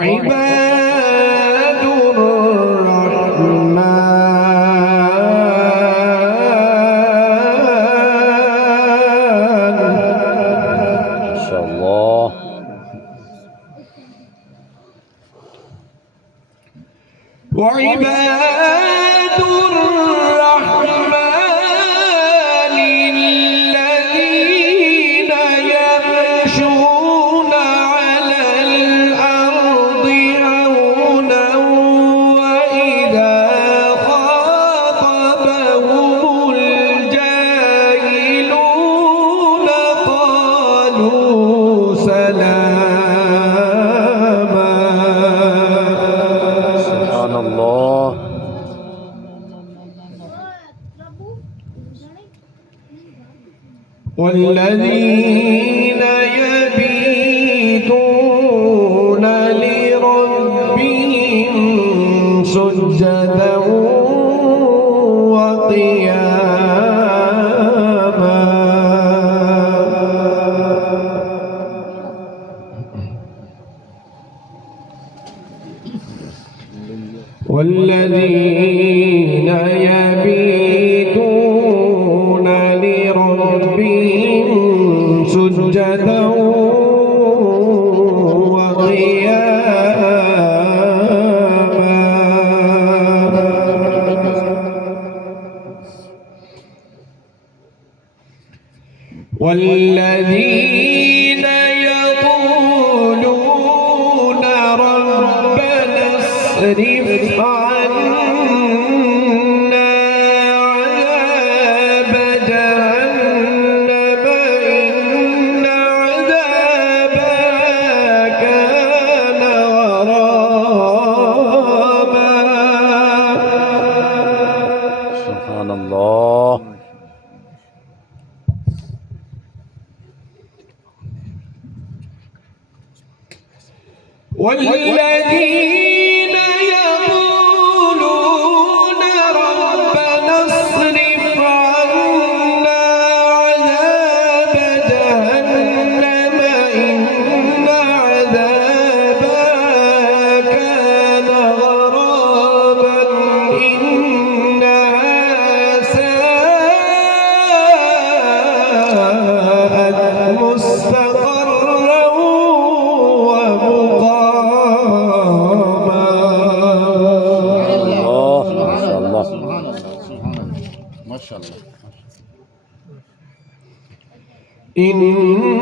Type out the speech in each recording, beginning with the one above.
وعباد الرحمن ما شاء الله. وعباد الرحمن الذين يمشون على الأرض هونا وإذا خاطبهم الجاهلون قالوا سلاما. سبحان الله. والذين يبيتون لربهم سجدا وقياما. والذين يبيتون لربهم سجدا وقياما. والذين يقولون ربنا اصرف عنا عذاب جهنم إن عذابها كان غراما. سبحان الله. والذين يقولون ربنا اصرف عنا عذاب جهنم إن عذابها كان غراما إنها ساءت مستقرا ومقاما. ما شاء الله. إنها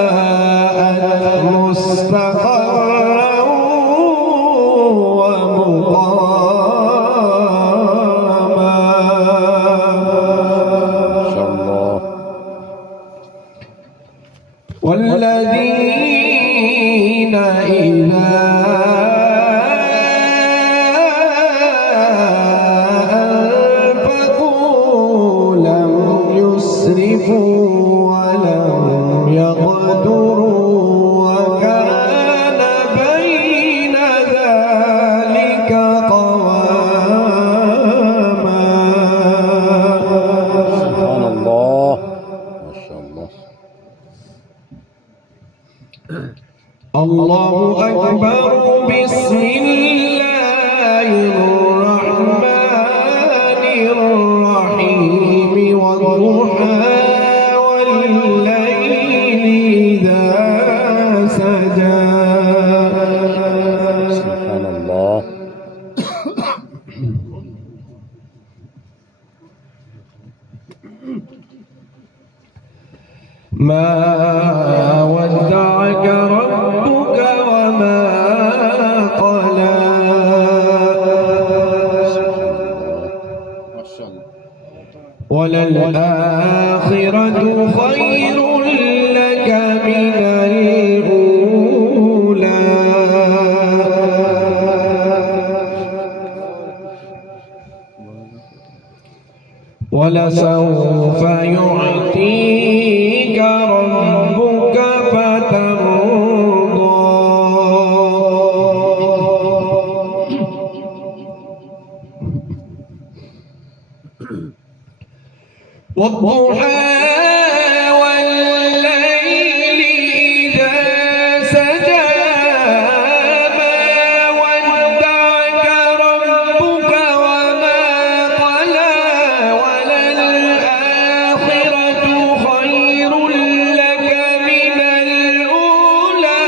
ساءت مستقرا ومقاما. ما شاء الله. والذين إذا أنفقوا لم يسرفوا ولم يقتروا وكان بين ذلك قواما. سبحان الله. ما شاء الله. الله أكبر. بسم الله الرحمن الرحيم. والضحى والليل إذا سجى. سبحان الله. ما ودعك ربك وما قلى. ما شاء الله. وللآخرة خير لك من الأولى. ولسوف يعطيك ربك فترضى. والضحى والليل إذا سجى ما ودعك ربك وما قلى وللآخرة خير لك من الأولى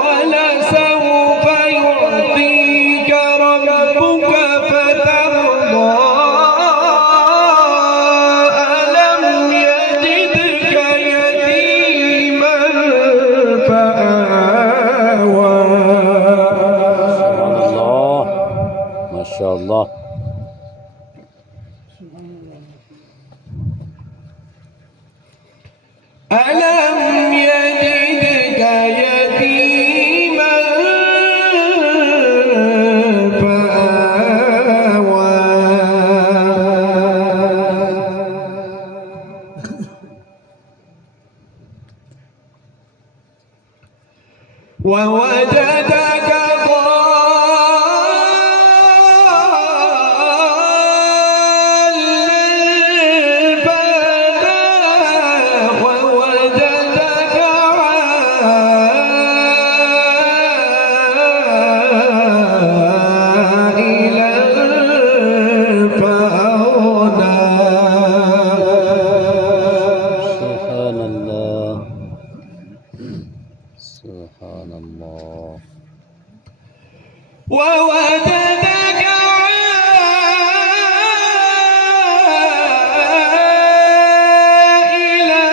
ولسوف يعطيك ربك فترضى ألم يجدك يتيما فآوى سبحان الله ما شاء الله. ألم يجدك يتيما فآوى ووجدك ضالا فهدى ووجدك عائلا فأغنى سبحان الله سبحان الله. ووجدك عائلا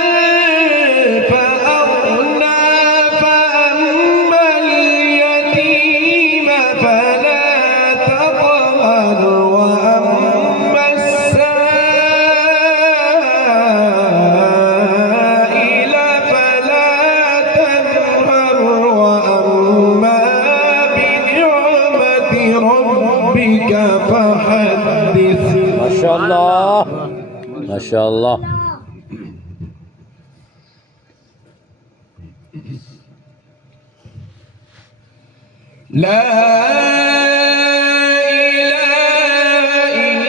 فأغنى فأما اليتيم فلا تقهر وأما السائل فلا تنهر وأما بنعمة ربك فحدث. ما شاء الله ما شاء الله. لا إله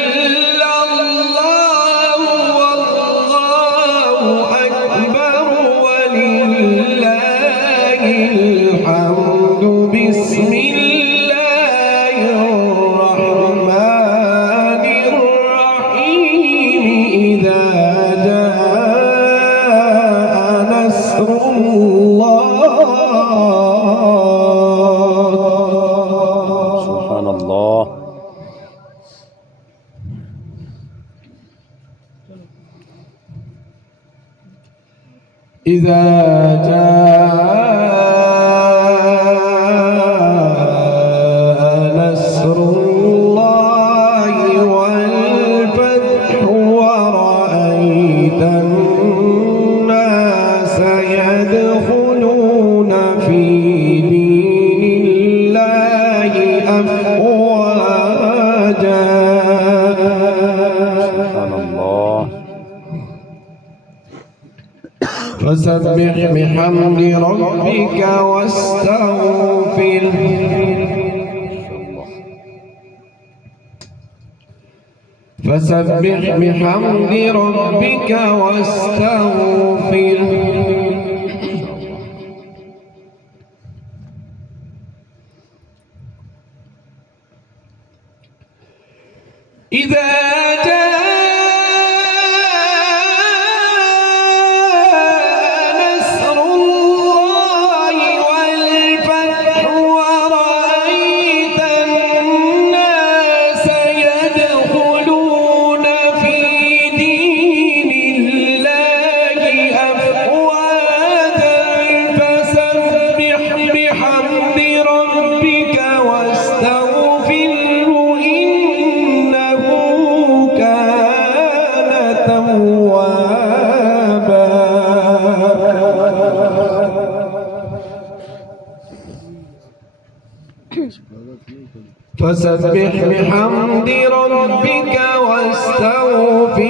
إلا الله والله أكبر ولله الحمد. بسم الله الرحمن الرحيم إذا جاء نصر الله سبحان الله. إذا جاء نصر الله والفتح ورأيت الناس يدخلون في دين الله أفواجا سبحان الله. فسبح بحمد ربك واستغفره. فسبح بحمد ربك واستغفره. إذا جاء نصر الله والفتح ورأيت الناس يدخلون في دين الله أفواجا فسبح بحمد ربك واستغفره إنه كان توابا. فسبح بحمد ربك واستغفره